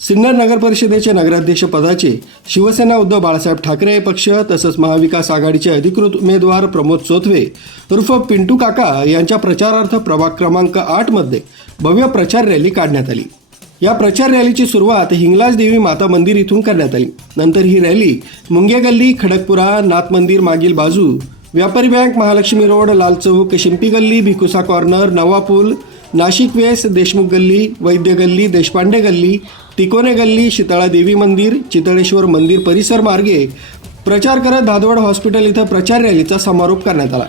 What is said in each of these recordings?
सिन्नर नगर परिषदेचे नगराध्यक्ष पदाचे शिवसेना उद्धव बाळासाहेब ठाकरे पक्ष तसंच महाविकास आघाडीचे अधिकृत उमेदवार प्रमोद चोथवे उर्फ पिंटू काका यांच्या प्रचारार्थ प्रभाग क्रमांक 8 मध्ये भव्य प्रचार रॅली काढण्यात आली। या प्रचार रॅलीची सुरुवात हिंगलाज देवी माता मंदिर इथून करण्यात आली। नंतर ही रॅली मुंगे गल्ली, खडकपुरा, नाथ मंदिर मागील बाजू, व्यापारी बँक, महालक्ष्मी रोड, लाल चौक, शिंपी गल्ली, भिकुसा कॉर्नर, नवा पूल, नाशिक वेस, देशमुख गल्ली, वैद्य गल्ली, देशपांडे गल्ली, तिकोने गल्ली, शीतळा देवी मंदिर, चितळेश्वर मंदिर परिसर मार्गे प्रचार करत धादवड हॉस्पिटल इथं प्रचार रॅलीचा समारोप करण्यात आला।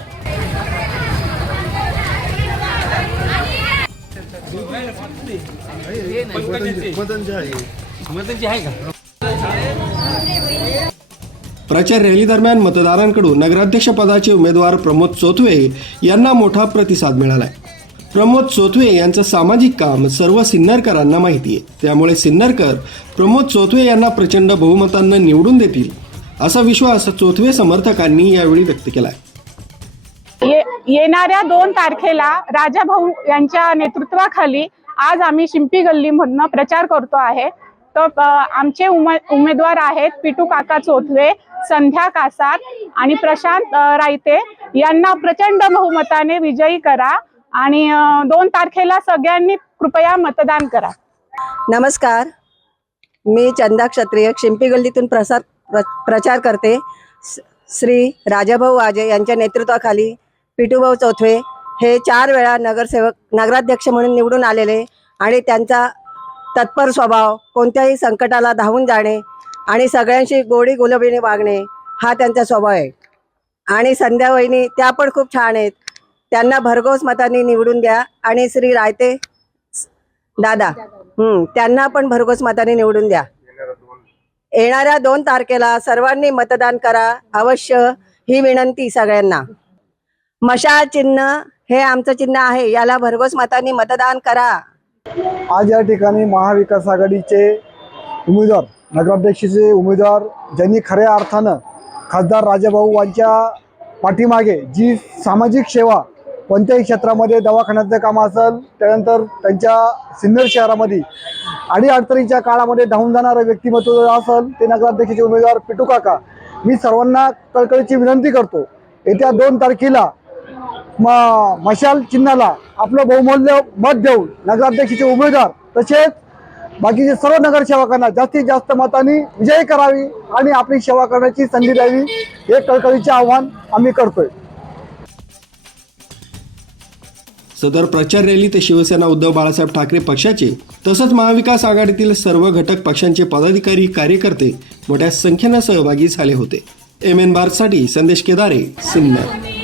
प्रचार रॅली दरम्यान मतदारांकडून नगराध्यक्ष पदाचे उमेदवार प्रमोद चोथवे यांना मोठा प्रतिसाद मिळालाय। प्रमोद चोथवे यांचं सामाजिक काम सर्व सिन्नरकरांना माहिती आहे, त्यामुळे सिन्नरकर प्रमोद चोथवे यांना प्रचंड बहुमतांना निवडून देतील असा विश्वास चोथवे समर्थकांनी यावेळी व्यक्त केलाय। येणाऱ्या 2 तारखेला राजाभाऊ यांच्या नेतृत्वाखाली आज आम्ही शिंपी गल्लीमधून प्रचार करतो आहे। तर आमचे उमेदवार आहेत पिंटू काका चोथवे, संध्या कासार आणि प्रशांत रायते यांना प्रचंड बहुमताने विजयी करा आणि 2 तारखेला सगळ्यांनी कृपया मतदान करा। नमस्कार, मी चंदा क्षत्रिय शिंपी गल्लीतून प्रचार करते। श्री राजाभाऊ वाजे यांच्या नेतृत्वाखाली पिंटूभाऊ चोथवे हे 4 वेळा नगराध्यक्ष म्हणून निवडून आलेले आणि त्यांचा तत्पर स्वभाव, कोणत्याही संकटाला धावून जाणे आणि सगळ्यांशी गोडी गुलाबीने वागणे हा त्यांचा स्वभाव आहे। आणि संध्या वहिनी त्या पण खूप छान आहेत, त्यांना भरघोस मतांनी निवडून द्या। आणि श्री रायते दादा त्यांना पण भरघोस मतांनी निवडून द्या। येणाऱ्या 2 तारखेला सर्वांनी मतदान करा अवश्य, ही विनंती सगळ्यांना। मशाल चिन्ह हे आमचं चिन्ह आहे, याला भरघोस मतांनी मतदान करा। आज या ठिकाणी महाविकास आघाडीचे उमेदवार, नगराध्यक्षाचे उमेदवार ज्यांनी खऱ्या अर्थानं खासदार राजाभाऊ यांच्या पाठीमागे जी सामाजिक सेवा कोणत्याही क्षेत्रामध्ये दवाखान्याचं काम असेल, त्यानंतर त्यांच्या सिन्नर शहरामध्ये अडीअडचणीच्या काळामध्ये धावून जाणारं व्यक्तिमत्व असेल ते नगराध्यक्षाचे उमेदवार पिंटू काका। मी सर्वांना कळकळीची विनंती करतो, येत्या 2 तारखेला मशाल चिन्हाला आपलं बहुमूल्य मत देऊन नगराध्यक्षाचे उमेदवार तसेच बाकीचे सर्व नगरसेवकांना जास्तीत जास्त मतांनी विजयी करावी आणि आपली सेवा करण्याची संधी द्यावी, हे कळकळीचे आव्हान आम्ही करतोय। सदर प्रचार रॅलीत शिवसेना उद्धव बाळासाहेब ठाकरे पक्षाचे तसंच महाविकास आघाडीतील सर्व घटक पक्षांचे पदाधिकारी, कार्यकर्ते मोठ्या संख्येने सहभागी झाले होते। MN भारतसाठी संदेश केदारे, सिन्नर।